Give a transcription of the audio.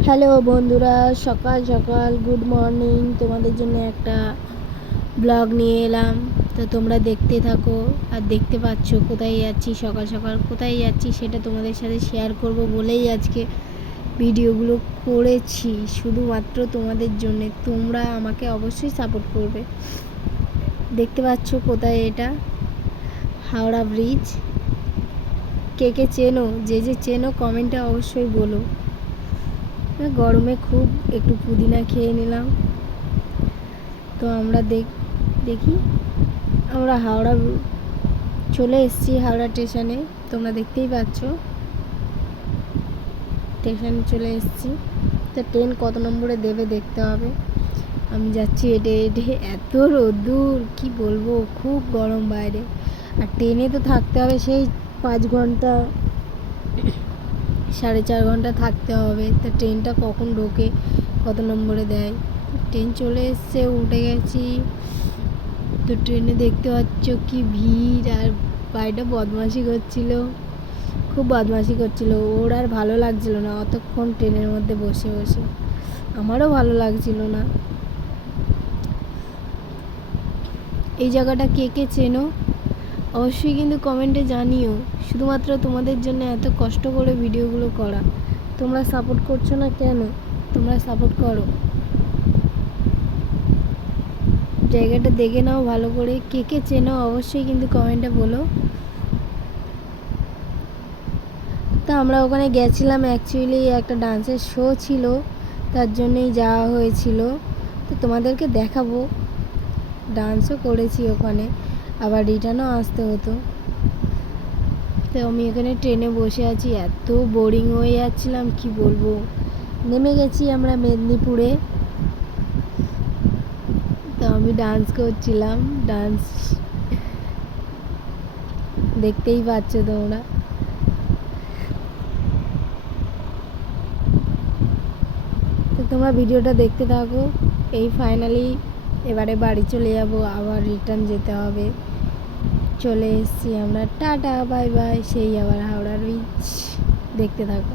Hello বন্ধুরা, সকাল সকাল গুড মর্নিং। তোমাদের জন্য একটা ব্লগ নিয়ে এলাম, তো তোমরা দেখতে থাকো। আর দেখতে পাচ্ছ কোথায় যাচ্ছি, সকাল সকাল কোথায় যাচ্ছি সেটা তোমাদের সাথে শেয়ার করব বলেই আজকে ভিডিওগুলো করেছি, শুধুমাত্র তোমাদের জন্যে। তোমরা আমাকে অবশ্যই সাপোর্ট করবে। দেখতে পাচ্ছ কোথায়, এটা হাওড়া ব্রিজ। কে কে চেনো, যে চেনো কমেন্টে অবশ্যই বলো। গরমে খুব একটু পুদিনা খেয়ে নিলাম। তো আমরা দেখি আমরা হাওড়া চলে এসেছি, হাওড়া স্টেশনে। তোমরা দেখতেই পাচ্ছ স্টেশনে চলে এসেছি। তো ট্রেন কত নম্বরে দেবে দেখতে হবে। আমি যাচ্ছি হেঁটে হেঁটে, এত রোদ্দুর কি বলবো, খুব গরম বাইরে। আর ট্রেনে তো থাকতে হবে সেই 5 ঘন্টা 4.5 ঘন্টা থাকতে হবে। তো ট্রেনটা কখন ঢোকে, কত নম্বরে দেয়। ট্রেন চলে এসছে, উঠে গেছি। তো ট্রেনে দেখতে পাচ্ছ কি ভিড়, আর বাইরে বদমাশি করছিল, খুব বদমাশি করছিল। ওর আর ভালো লাগছিল না অতক্ষণ ট্রেনের মধ্যে বসে বসে, আমারও ভালো লাগছিল না। এই জায়গাটা কে কে চেনো অবশ্যই কিন্তু কমেন্টে জানিও। শুধুমাত্র তোমাদের জন্য এত কষ্ট করে ভিডিওগুলো করা, তোমরা সাপোর্ট করছো না কেন? তোমরা সাপোর্ট করো। জায়গাটা দেখে নাও ভালো করে, কে কে চেনো অবশ্যই কিন্তু কমেন্টে বলো। তা আমরা ওখানে গেছিলাম, অ্যাকচুয়ালি একটা ডান্সের শো ছিল, তার জন্যই যাওয়া হয়েছিল। তো তোমাদেরকে দেখাবো, ডান্সও করেছি ওখানে, আবার রিটার্নও আসতে হতো। তো আমি এখানে ট্রেনে বসে আছি, এত বোরিং হয়ে যাচ্ছিলাম কি বলবো। নেমে গেছি আমরা মেদিনীপুরে। তো আমি ডান্স করছিলাম, ডান্স দেখতেই পাচ্ছ তোমরা। তো তোমরা ভিডিওটা দেখতে থাকো। এই ফাইনালি এবারে বাড়ি চলে যাব, আবার রিটার্ন যেতে হবে। চলে এসেছি আমরা, টাটা বাই বাই, সেই আবার হাওড়া ব্রিজ। দেখতে থাকো।